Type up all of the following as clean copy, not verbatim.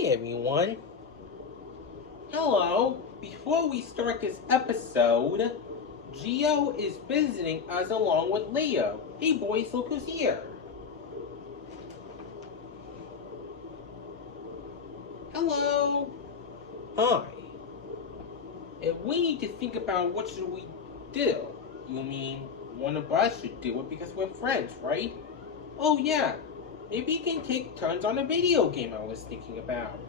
Hey everyone. Hello. Before we start this episode, Gio is visiting us along with Leo. Hey boys, look who's here. Hello. Hi. And we need to think about what should we do. You mean one of us should do it because we're friends, right? Oh yeah. Maybe we can take turns on a video game I was thinking about.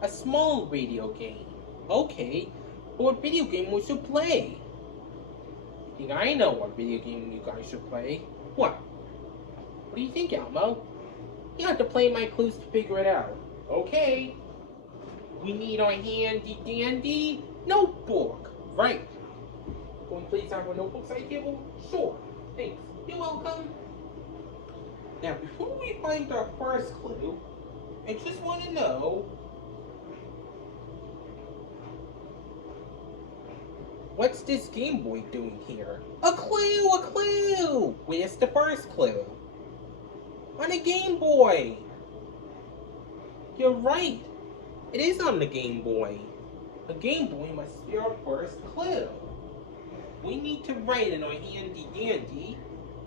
A small video game. Okay, but what video game we should play? I think I know what video game you guys should play. What? What do you think, Elmo? You have to play my clues to figure it out. Okay. We need our handy dandy notebook. Right. Can we please have our notebooks on the table? Sure. Thanks. You're welcome. Now, before we find our first clue, I just want to know, what's this Game Boy doing here? A clue! A clue! Where's the first clue? On a Game Boy! You're right. It is on the Game Boy. A Game Boy must be our first clue. We need to write in our handy dandy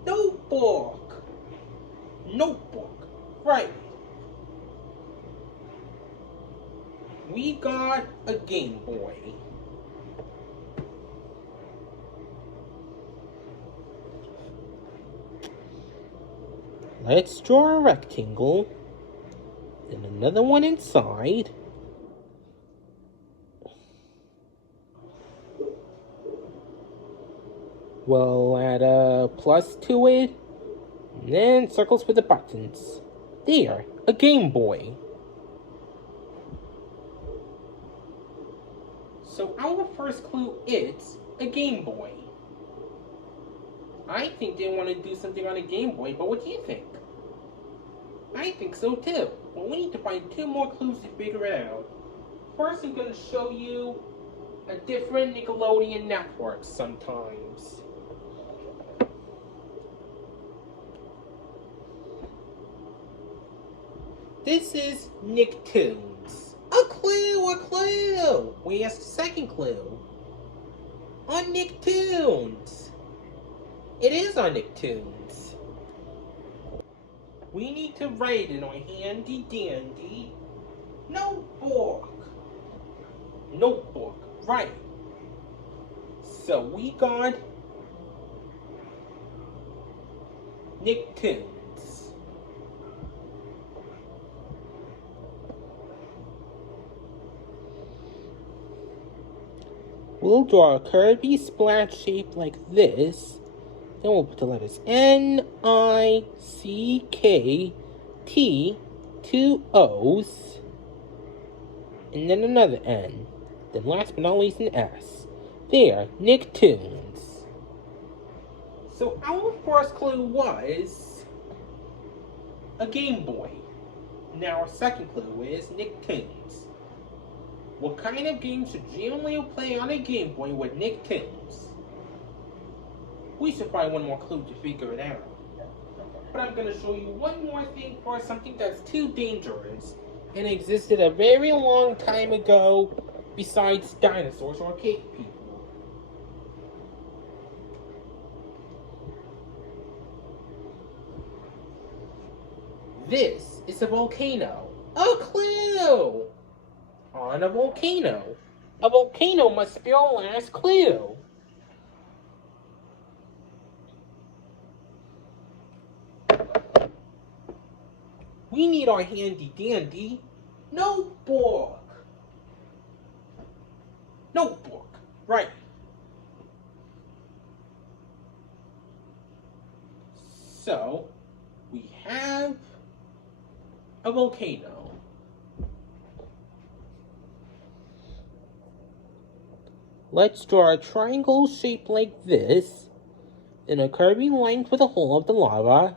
notebook. Notebook. Right. We got a Game Boy. Let's draw a rectangle. And another one inside. We'll add a plus to it. And then circles with the buttons. There, a Game Boy. So our first clue is a Game Boy. I think they want to do something on a Game Boy, but what do you think? I think so too. But we need to find two more clues to figure it out. First, I'm going to show you a different Nickelodeon network sometimes. This is Nicktoons. A clue, a clue! Where's the second clue? On Nicktoons. It is on Nicktoons. We need to write in our handy dandy notebook. Notebook, right. So we got Nicktoons. We'll draw a curvy splash shape like this. Then we'll put the letters N-I-C-K-T, two O's, and then another N. Then last but not least an S. There, Nicktoons. So our first clue was a Game Boy. Now our second clue is Nicktoons. What kind of games should Leo play on a Game Boy with Nicktoons? We should find one more clue to figure it out. But I'm going to show you one more thing for something that's too dangerous and existed a very long time ago besides dinosaurs or cave people. This is a volcano. A clue! On a volcano. A volcano must be our last clue. We need our handy dandy notebook. Notebook, right. So, we have a volcano. Let's draw a triangle shape like this, then a curving line for the hole of the lava.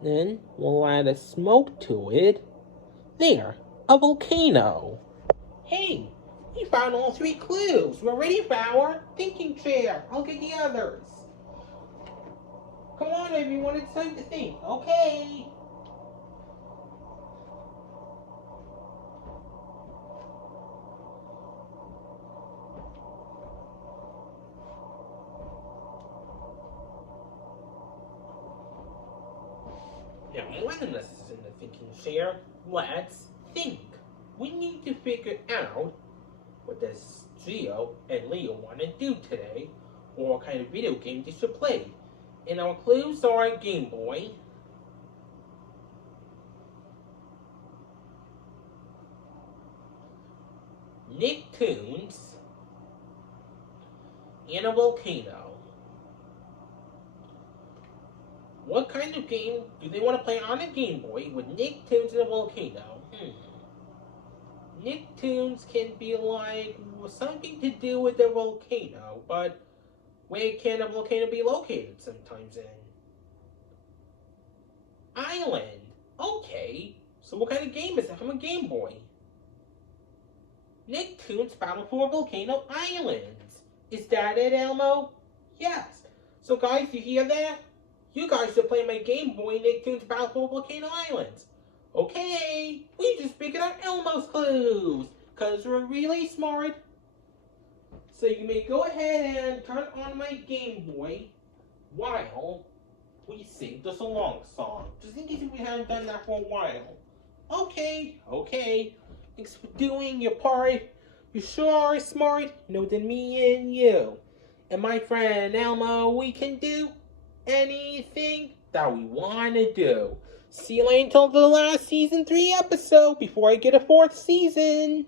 Then we'll add a smoke to it. There, a volcano. Hey, we found all three clues. We're ready for our thinking chair. I'll get the others. Come on, everyone, it's time to think. Okay. Now, letting us in the thinking chair, let's think. We need to figure out what does Gio and Leo want to do today, or what kind of video game they should play. And our clues are Game Boy, Nicktoons, and a volcano. What kind of game do they want to play on a Game Boy with Nicktoons and a volcano? Nicktoons can be like something to do with the volcano, but where can a volcano be located sometimes in? Island. Okay, so what kind of game is that from a Game Boy? Nicktoons Battle for Volcano Islands. Is that it, Elmo? Yes. So guys, you hear that? You guys should play my Game Boy Nicktoons Battle for Volcano Islands. Okay, we just figured out Elmo's clues, because we're really smart. So you may go ahead and turn on my Game Boy while we sing the along song. Just in case we haven't done that for a while. Okay. Thanks for doing your part. You sure are smart, know than me and you. And my friend Elmo, we can do anything that we want to do. See you later until the last season 3 episode before I get a 4th season.